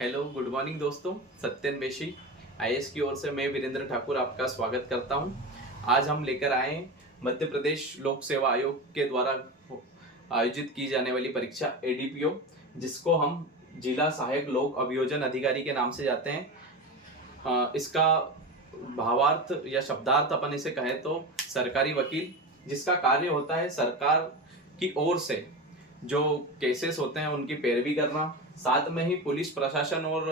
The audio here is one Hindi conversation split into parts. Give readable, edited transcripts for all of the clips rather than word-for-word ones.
हेलो गुड मॉर्निंग दोस्तों। सत्यन बेशी आईएएस की ओर से मैं वीरेंद्र ठाकुर आपका स्वागत करता हूं। आज हम लेकर आए मध्य प्रदेश लोक सेवा आयोग के द्वारा आयोजित की जाने वाली परीक्षा एडीपीओ, जिसको हम जिला सहायक लोक अभियोजन अधिकारी के नाम से जाते हैं। इसका भावार्थ या शब्दार्थ अपन इसे कहें तो सरकारी वकील, जिसका कार्य होता है सरकार की ओर से जो केसेस होते हैं उनकी पैरवी करना, साथ में ही पुलिस प्रशासन और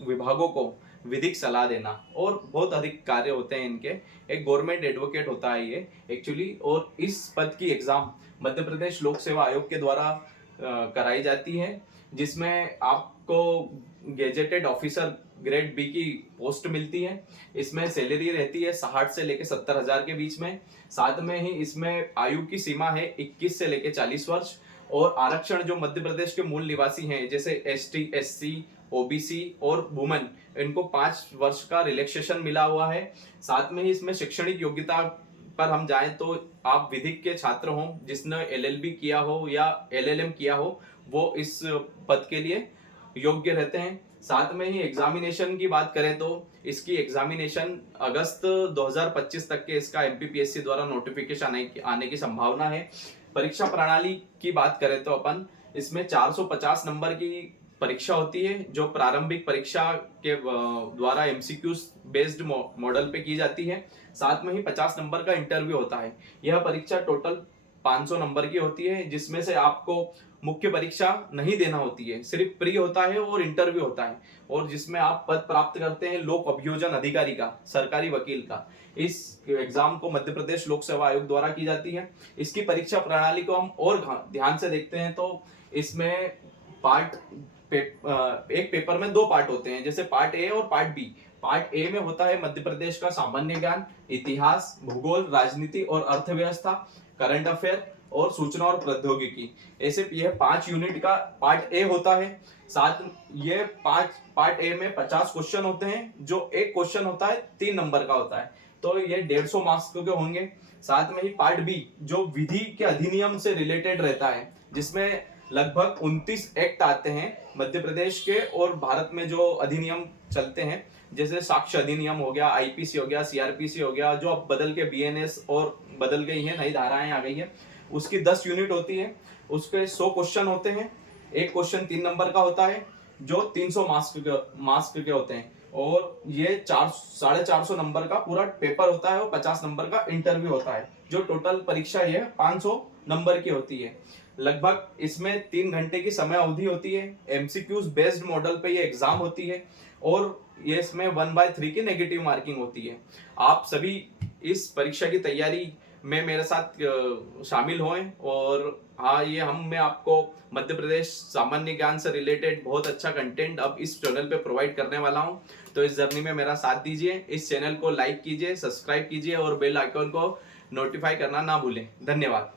विभागों को विधिक सलाह देना, और बहुत अधिक कार्य होते हैं इनके। एक गवर्नमेंट एडवोकेट होता है ये एक्चुअली, और इस पद की एग्जाम मध्य प्रदेश लोक सेवा आयोग के द्वारा कराई जाती है, जिसमें आपको गेजेटेड ऑफिसर ग्रेड बी की पोस्ट मिलती है। इसमें सैलरी रहती है 60 से लेके 70 हजार के बीच में। साथ में ही इसमें आयु की सीमा है 21 से लेके 40 वर्ष, और आरक्षण जो मध्य प्रदेश के मूल निवासी हैं जैसे एसटी, एससी, ओबीसी और वुमेन, इनको 5 वर्ष का रिलैक्सेशन मिला हुआ है। साथ में ही इसमें शैक्षणिक योग्यता पर हम जाएं तो आप विधिक के छात्र हो, जिसने एलएलबी किया हो या एलएलएम किया हो, वो इस पद के लिए योग्य रहते हैं। साथ में ही एग्जामिनेशन की बात करें तो इसकी एग्जामिनेशन अगस्त 2025 तक के इसका एमपीपीएससी द्वारा नोटिफिकेशन आने की संभावना है। परीक्षा प्रणाली की बात करें तो अपन इसमें 450 नंबर की परीक्षा होती है, जो प्रारंभिक परीक्षा के द्वारा एमसीक्यू बेस्ड मॉडल पे की जाती है। साथ में ही 50 नंबर का इंटरव्यू होता है। यह परीक्षा टोटल 500 नंबर की होती है, जिसमें से आपको मुख्य परीक्षा नहीं देना होती है, सिर्फ प्री होता है और इंटरव्यू होता है, और जिसमें आप पद प्राप्त करते हैं लोक अभियोजन अधिकारी का, सरकारी वकील का। इस एग्जाम को मध्य प्रदेश लोक सेवा आयोग द्वारा की जाती है। इसकी परीक्षा प्रणाली को हम और ध्यान से देखते हैं तो इसमें एक पेपर में 2 पार्ट होते हैं, जैसे पार्ट ए और पार्ट बी। पार्ट ए में होता है मध्य प्रदेश का सामान्य ज्ञान, इतिहास, भूगोल, राजनीति और अर्थव्यवस्था, करंट अफेयर और सूचना और प्रौद्योगिकी। ऐसे यह 5 यूनिट का पार्ट ए होता है। साथ ये पार्ट ए में 50 क्वेश्चन होते हैं, जो एक क्वेश्चन होता है 3 नंबर का होता है, तो ये 150 मार्क्स के होंगे। साथ में ही पार्ट बी जो विधि के अधिनियम से रिलेटेड रहता है, जिसमें लगभग 29 एक्ट आते हैं मध्य प्रदेश के और भारत में जो अधिनियम चलते हैं, जैसे साक्ष्य अधिनियम हो गया, आईपीसी हो गया, सीआरपीसी हो गया, जो अब बदल के बीएनएस और बदल गई है, नई धाराएं आ गई है। उसकी 10 यूनिट होती है, उसके 100 क्वेश्चन होते हैं। एक क्वेश्चन 3 नंबर का होता है, जो 300 मार्क्स के होते हैं, और ये 450 नंबर का पूरा पेपर होता है और 50 नंबर का इंटरव्यू होता है। जो टोटल परीक्षा ये 500 नंबर की होती है। लगभग इसमें 3 घंटे की समय अवधि होती है। एमसीक्यूज बेस्ड मॉडल पे ये एग्जाम होती है, और ये इसमें 1/3 की नेगेटिव मार्किंग होती है। आप सभी इस परीक्षा की तैयारी में मेरे साथ शामिल हों, और हाँ, मैं आपको मध्य प्रदेश सामान्य ज्ञान से रिलेटेड बहुत अच्छा कंटेंट अब इस चैनल पे प्रोवाइड करने वाला हूं। तो इस जर्नी में मेरा साथ दीजिए, इस चैनल को लाइक कीजिए, सब्सक्राइब कीजिए और बेल आइकन को नोटिफाई करना ना भूलें। धन्यवाद।